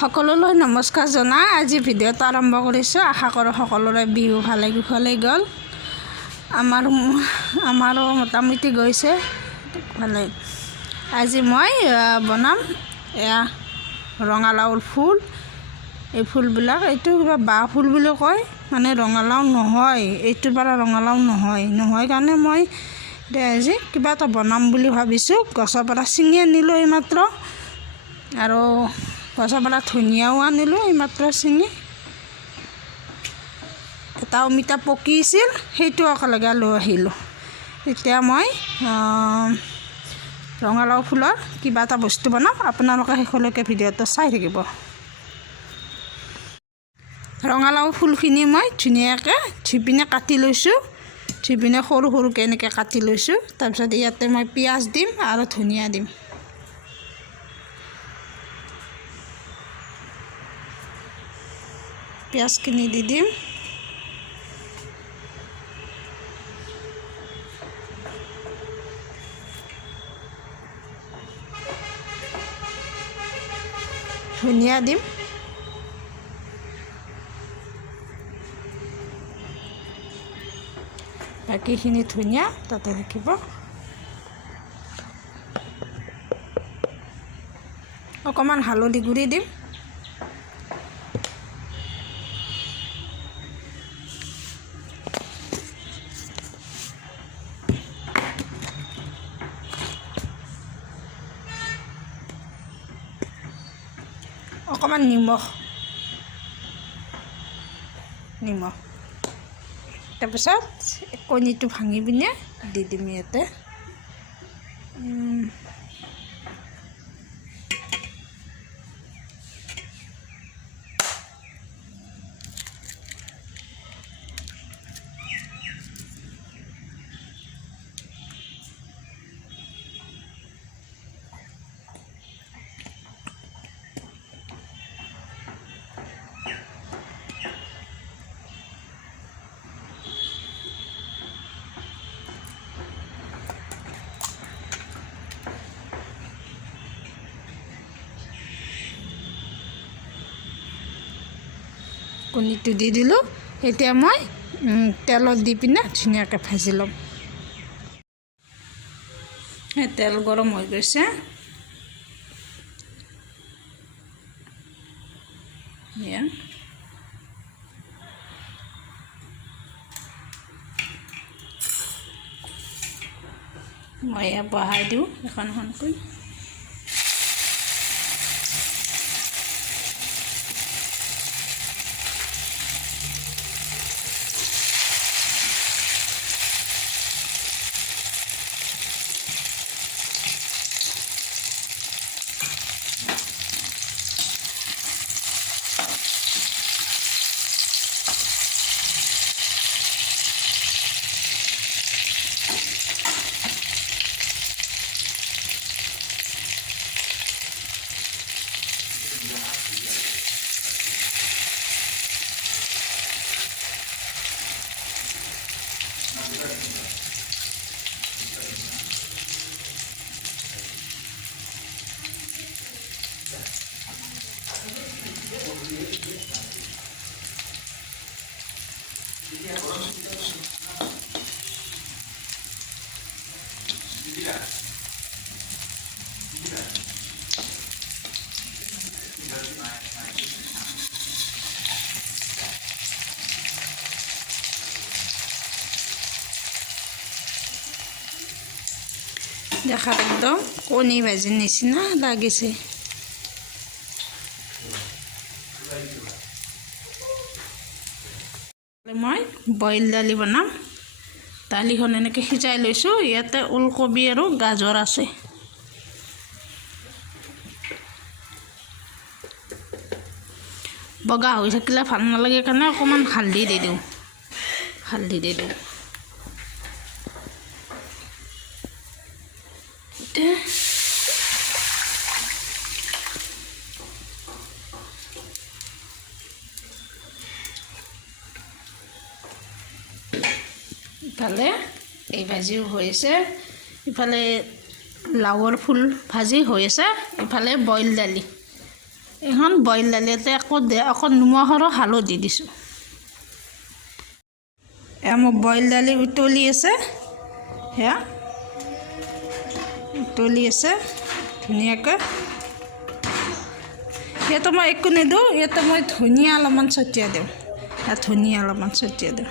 সকলোলৈ নমস্কাৰ জনাই আজি ভিডিঅ'টো আৰম্ভ কৰিছোঁ। আশা কৰোঁ সকলোৰে বিহু ভালে কুশলে গ'ল। আমাৰো মোটামুটি গৈছে ভালে। আজি মই বনাম এয়া ৰঙালাওৰ ফুল। এই ফুলবিলাক এইটো কিবা বাঁহ ফুল বুলি কয়, মানে ৰঙালাও নহয়, এইটোৰ পৰা ৰঙালাও নহয় কাৰণে মই আজি কিবা এটা বনাম বুলি ভাবিছোঁ। গছৰ পৰা ছিঙি আনিলোঁ এইমাত্ৰ, আৰু গছৰ পৰা ধনিয়াও আনিলোঁ এইমাত্ৰ ছিঙি। এটা অমিতা পকিছিল, সেইটো একেলগে লৈ আহিলোঁ। এতিয়া মই ৰঙালাও ফুলৰ কিবা এটা বস্তু বনাম, আপোনালোকে শেষলৈকে ভিডিঅ'টো চাই থাকিব। ৰঙালাও ফুলখিনি মই ধুনীয়াকৈ ধুই কাটি লৈছোঁ, ধুই সৰু সৰুকৈ এনেকৈ কাটি লৈছোঁ। তাৰপিছত ইয়াতে মই পিঁয়াজ দিম আৰু ধনিয়া দিম। পিঁয়াজখিনি দি দিম। ধনিয়া দিম। বাকীখিনি ধনিয়া তাতে থাকিব। অকণমান হালধি গুড়ি দিম। অকণমান নিমখ। তাৰপিছত কণীটো ভাঙি পিনে দি দিম ইয়াতে। কণীটো দি দিলোঁ। এতিয়া মই তেলত দি পিনে ধুনীয়াকৈ ভাজি ল'ম। তেল গৰম হৈ গৈছে। মই এয়া বহাই দিওঁ এখন এখনকৈ। দেখাত একদম কণী ভাজিৰ নিচিনা লাগিছে। মই বইল দালি বনাম। দালিখন এনেকৈ সিজাই লৈছোঁ। ইয়াতে ওলকবি আৰু গাজৰ আছে। বগা হৈ থাকিলে ভাল নালাগে কাৰণে অকণমান হালধি দি দিওঁ। ইফালে এই ভাজিও হৈ আছে, ইফালে লাওৰ ফুল ভাজি হৈ আছে, ইফালে বইল দালি। এখন বইল দালিতে আকৌ নিমখ আৰু হালধি দিছোঁ। এয়া মোৰ বইল দালি উতলি আছে, সেয়া উতলি আছে ধুনীয়াকৈ। ইয়াতে মই একো নিদিওঁ, ইয়াতে মই ধনিয়া অলপমান ছটিয়াই দিওঁ, ধনিয়া অলপমান ছটিয়াই দিওঁ।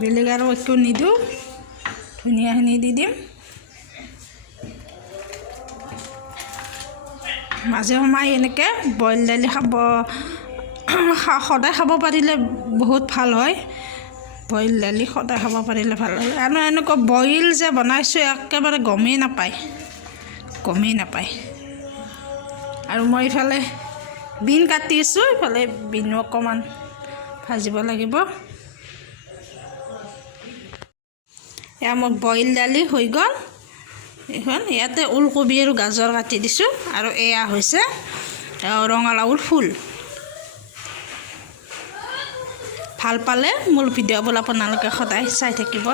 বেলেগ আৰু একো নিদিওঁ, ধনিয়াখিনি দি দিম। মাজে সময়ে এনেকৈ বইল দালি সদায় খাব পাৰিলে বহুত ভাল হয়। বইল দালি সদায় খাব পাৰিলে ভাল হয়। আৰু এনেকুৱা বইল যে বনাইছোঁ একেবাৰে গমেই নাপায়। আৰু মই ইফালে বিন কাটি আছোঁ, ইফালে বিনো অকণমান ভাজিব লাগিব। এয়া মোৰ বইল দালি হৈ গ'ল। এইখন ইয়াতে ওলকবি আৰু গাজৰ কাটি দিছোঁ, আৰু এয়া হৈছে ৰঙালাওৰ ফুল। ভাল পালে মোৰ ভিডিঅ'বোৰ আপোনালোকে সদায় চাই থাকিব।